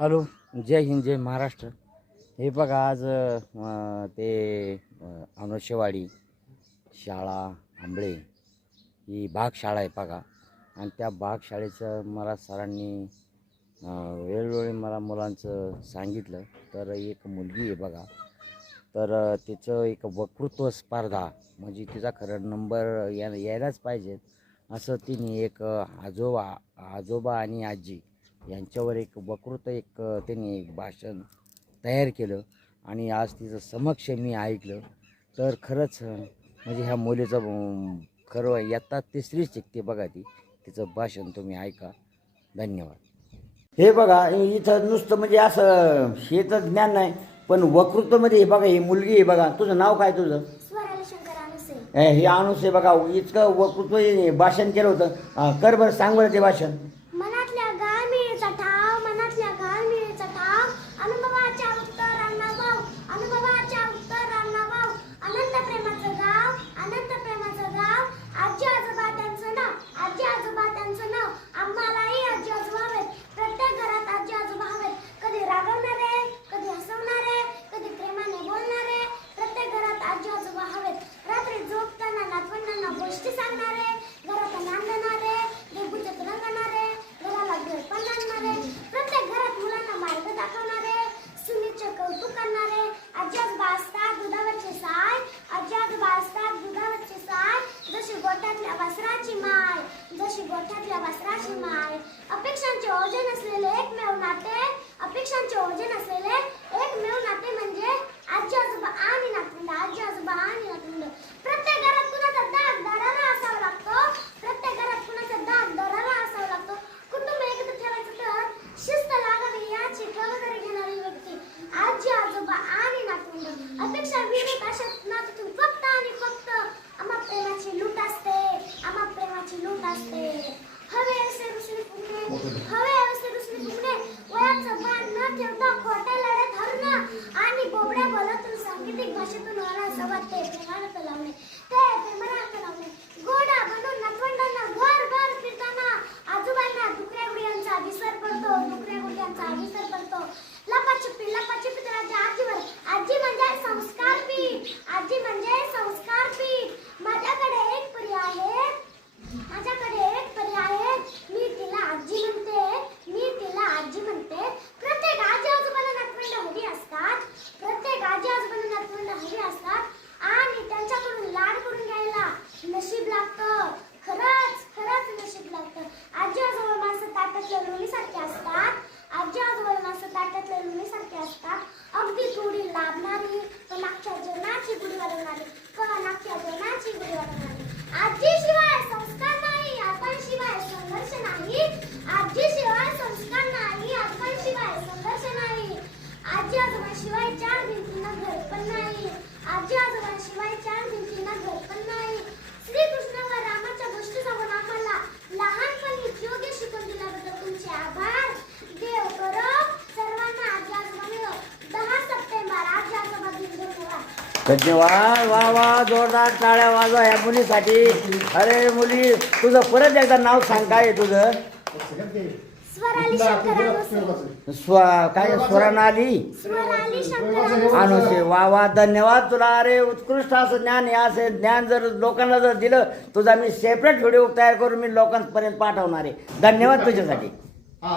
Hello जय हिंद जय महाराष्ट्र. हे बघा आज ते अनोशेवाडी शाळा आंबळे ही बागशाळा आहे बघा. आणि त्या बागशाळेचं मला सरांनी वेळोवेळी मला मुलांचं सांगितलं. तर एक मुलगी आहे बघा. तर तिचं एक वक्तृत्व स्पर्धा म्हणजे तिचा खरं नंबर या यायलाच पाहिजे असं तिने एक आजोबा आजोबा आणि आजी यांच्यावर एक वक्तृत्व एक त्यांनी एक भाषण तयार केलं आणि आज तिचं समक्ष मी ऐकलं. तर खरंच म्हणजे ह्या मुलीचं खरं येतात तिसरी शिकते बघा ती. तिचं भाषण तुम्ही ऐका. धन्यवाद. हे बघा इथं नुसतं म्हणजे असं हे तर ज्ञान नाही पण वक्तृत्वमध्ये हे बघा ही मुलगी आहे बघा. तुझं नाव काय तुझं? स्वराली शंकर अनुसे. हे हे अनुस आहे बघा इतकं वक्तृत्व हे भाषण केलं होतं. कर बरं सांग बरं ते भाषण. अपेक्षांचे असलेले एक धन्यवाद. वा वा जोरदार टाळ्या वाजवा ह्या मुलीसाठी. अरे मुली तुझं परत एकदा नाव सांग काय आहे तुझं. स्वराली अनुसे स्व काय स्वरानाली? स्वराली अनुसे वा वा धन्यवाद तुला. अरे उत्कृष्ट असं ज्ञान हे असे ज्ञान जर लोकांना जर दिलं तुझा मी सेपरेट व्हिडिओ तयार करून मी लोकांपर्यंत पाठवणार आहे. धन्यवाद तुझ्यासाठी.